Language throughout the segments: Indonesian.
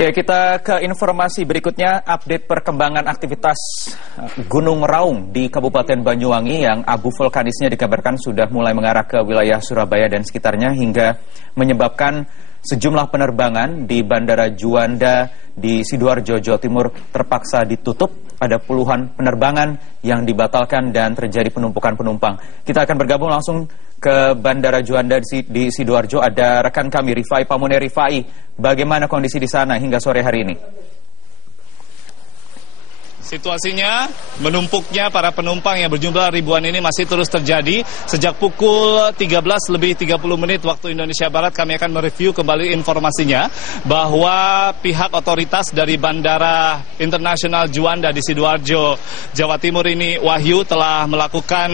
Ya, kita ke informasi berikutnya, update perkembangan aktivitas Gunung Raung di Kabupaten Banyuwangi yang abu vulkanisnya dikabarkan sudah mulai mengarah ke wilayah Surabaya dan sekitarnya hingga menyebabkan sejumlah penerbangan di Bandara Juanda di Sidoarjo, Jawa Timur terpaksa ditutup. Ada puluhan penerbangan yang dibatalkan dan terjadi penumpukan penumpang. Kita akan bergabung langsung ke Bandara Juanda di Sidoarjo. Ada rekan kami Rifai Pamone. Rifai, bagaimana kondisi di sana hingga sore hari ini? Situasinya menumpuknya para penumpang yang berjumlah ribuan ini masih terus terjadi. Sejak pukul 13:30 waktu Indonesia Barat kami akan mereview kembali informasinya bahwa pihak otoritas dari Bandara Internasional Juanda di Sidoarjo, Jawa Timur ini, Wahyu, telah melakukan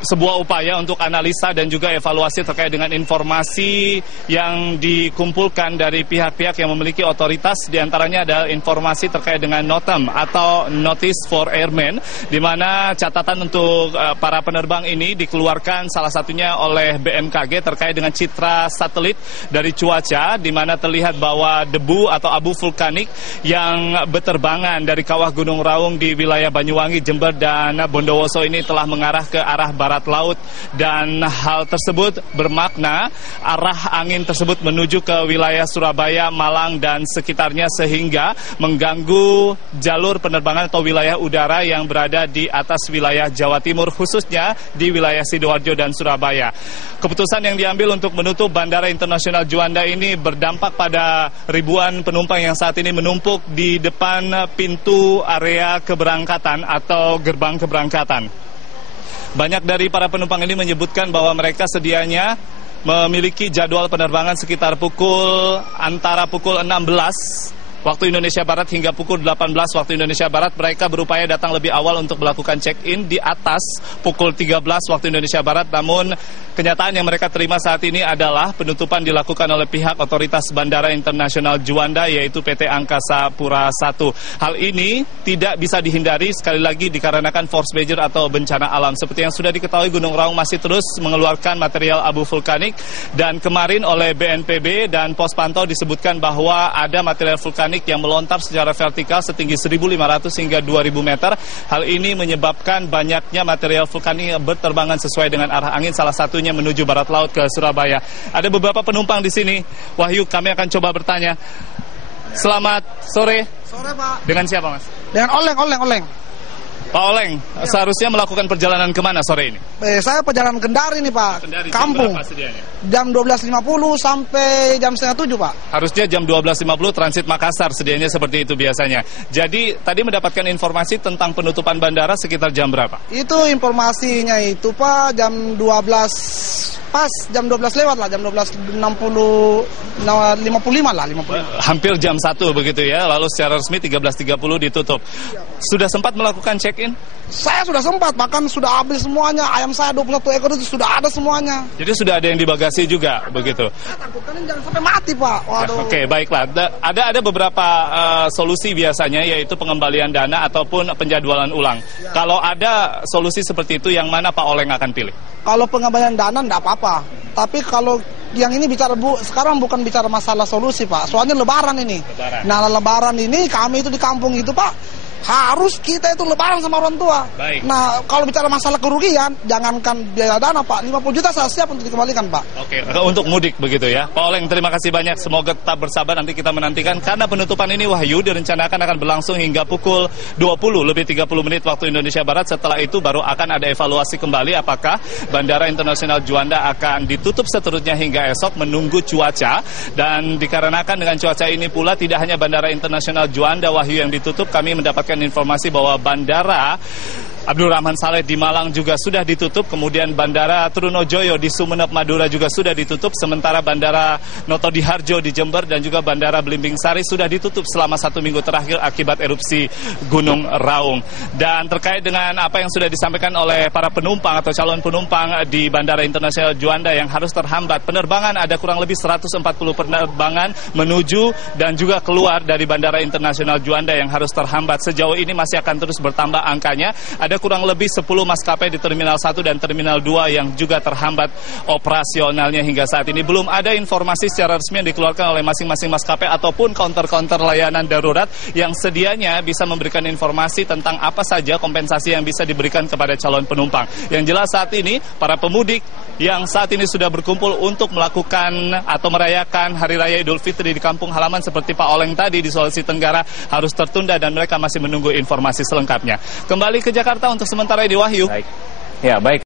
sebuah upaya untuk analisa dan juga evaluasi terkait dengan informasi yang dikumpulkan dari pihak-pihak yang memiliki otoritas. Di antaranya ada informasi terkait dengan NOTAM atau Notice for Airmen, di mana catatan untuk para penerbang ini dikeluarkan salah satunya oleh BMKG terkait dengan citra satelit dari cuaca, di mana terlihat bahwa debu atau abu vulkanik yang berterbangan dari kawah Gunung Raung di wilayah Banyuwangi, Jember, dan Bondowoso ini telah mengarah ke arah barat laut, dan hal tersebut bermakna arah angin tersebut menuju ke wilayah Surabaya, Malang, dan sekitarnya sehingga mengganggu jalur penerbangan atau wilayah udara yang berada di atas wilayah Jawa Timur, khususnya di wilayah Sidoarjo dan Surabaya. Keputusan yang diambil untuk menutup Bandara Internasional Juanda ini berdampak pada ribuan penumpang yang saat ini menumpuk di depan pintu area keberangkatan atau gerbang keberangkatan. Banyak dari para penumpang ini menyebutkan bahwa mereka sedianya memiliki jadwal penerbangan sekitar antara pukul 16 waktu Indonesia Barat hingga pukul 18 waktu Indonesia Barat. Mereka berupaya datang lebih awal untuk melakukan check-in di atas pukul 13 waktu Indonesia Barat. Namun kenyataan yang mereka terima saat ini adalah penutupan dilakukan oleh pihak otoritas Bandara Internasional Juanda, yaitu PT Angkasa Pura I. Hal ini tidak bisa dihindari, sekali lagi dikarenakan force majeure atau bencana alam. Seperti yang sudah diketahui, Gunung Raung masih terus mengeluarkan material abu vulkanik, dan kemarin oleh BNPB dan pos pantau disebutkan bahwa ada material vulkanik yang melontar secara vertikal setinggi 1.500 hingga 2.000 meter. Hal ini menyebabkan banyaknya material vulkanik yang berterbangan sesuai dengan arah angin, salah satunya menuju barat laut ke Surabaya. Ada beberapa penumpang di sini. Wahyu, kami akan coba bertanya. Selamat sore. Sore, Pak. Dengan siapa, Mas? Dengan Oleng. Pak Oleng, seharusnya melakukan perjalanan kemana sore ini? Saya perjalanan Kendari nih, Pak. Kendari, kampung. Jam 12.50 sampai jam 6:30, Pak. Harusnya jam 12.50 transit Makassar, sedianya seperti itu biasanya. Jadi tadi mendapatkan informasi tentang penutupan bandara sekitar jam berapa? Itu informasinya itu, Pak, jam 12, pas jam 12 lewat lah, jam 12.55 lah, 55. Hampir jam 1 begitu ya, lalu secara resmi 13.30 ditutup. Sudah sempat melakukan check-in? Saya sudah sempat, bahkan sudah habis semuanya. Ayam saya 21 ekor itu sudah ada semuanya. Jadi sudah ada yang di bagasi juga, begitu? Saya takutkan ini jangan sampai mati, Pak. Waduh. Oke, baiklah. Ada beberapa solusi biasanya, yaitu pengembalian dana ataupun penjadwalan ulang. Ya. Kalau ada solusi seperti itu, yang mana Pak Oleng akan pilih? Kalau pengembalian dana enggak apa-apa. Tapi kalau yang ini sekarang bukan bicara masalah solusi, Pak. Soalnya lebaran ini. Nah, lebaran ini kami itu di kampung itu, Pak, harus kita itu lebaran sama orang tua. Baik. Nah, kalau bicara masalah kerugian, jangankan biaya dana, Pak, 50 juta saya siap untuk dikembalikan, Pak. Oke, untuk mudik begitu ya. Pak Oleng, terima kasih banyak. Semoga tetap bersabar, nanti kita menantikan. Karena penutupan ini, Wahyu, direncanakan akan berlangsung hingga pukul 20:30 waktu Indonesia Barat. Setelah itu baru akan ada evaluasi kembali apakah Bandara Internasional Juanda akan ditutup seterusnya hingga esok, menunggu cuaca. Dan dikarenakan dengan cuaca ini pula, tidak hanya Bandara Internasional Juanda, Wahyu, yang ditutup. Kami mendapatkan informasi bahwa Bandara Abdul Rahman Saleh di Malang juga sudah ditutup, kemudian Bandara Trunojoyo di Sumeneb, Madura juga sudah ditutup, sementara Bandara Noto Diharjo di Jember dan juga Bandara Belimbing Sari sudah ditutup selama 1 minggu terakhir akibat erupsi Gunung Raung. Dan terkait dengan apa yang sudah disampaikan oleh para penumpang atau calon penumpang di Bandara Internasional Juanda yang harus terhambat, penerbangan ada kurang lebih 140 penerbangan menuju dan juga keluar dari Bandara Internasional Juanda yang harus terhambat. Sejauh ini masih akan terus bertambah angkanya. ada kurang lebih 10 maskapai di Terminal 1 dan Terminal 2 yang juga terhambat operasionalnya hingga saat ini. Belum ada informasi secara resmi yang dikeluarkan oleh masing-masing maskapai ataupun counter-counter layanan darurat yang sedianya bisa memberikan informasi tentang apa saja kompensasi yang bisa diberikan kepada calon penumpang. Yang jelas saat ini, para pemudik yang saat ini sudah berkumpul untuk melakukan atau merayakan Hari Raya Idul Fitri di kampung halaman seperti Pak Oleng tadi di Sulawesi Tenggara harus tertunda dan mereka masih menunggu informasi selengkapnya. Kembali ke Jakarta untuk sementara ini, Wahyu. Baik. Ya, baik.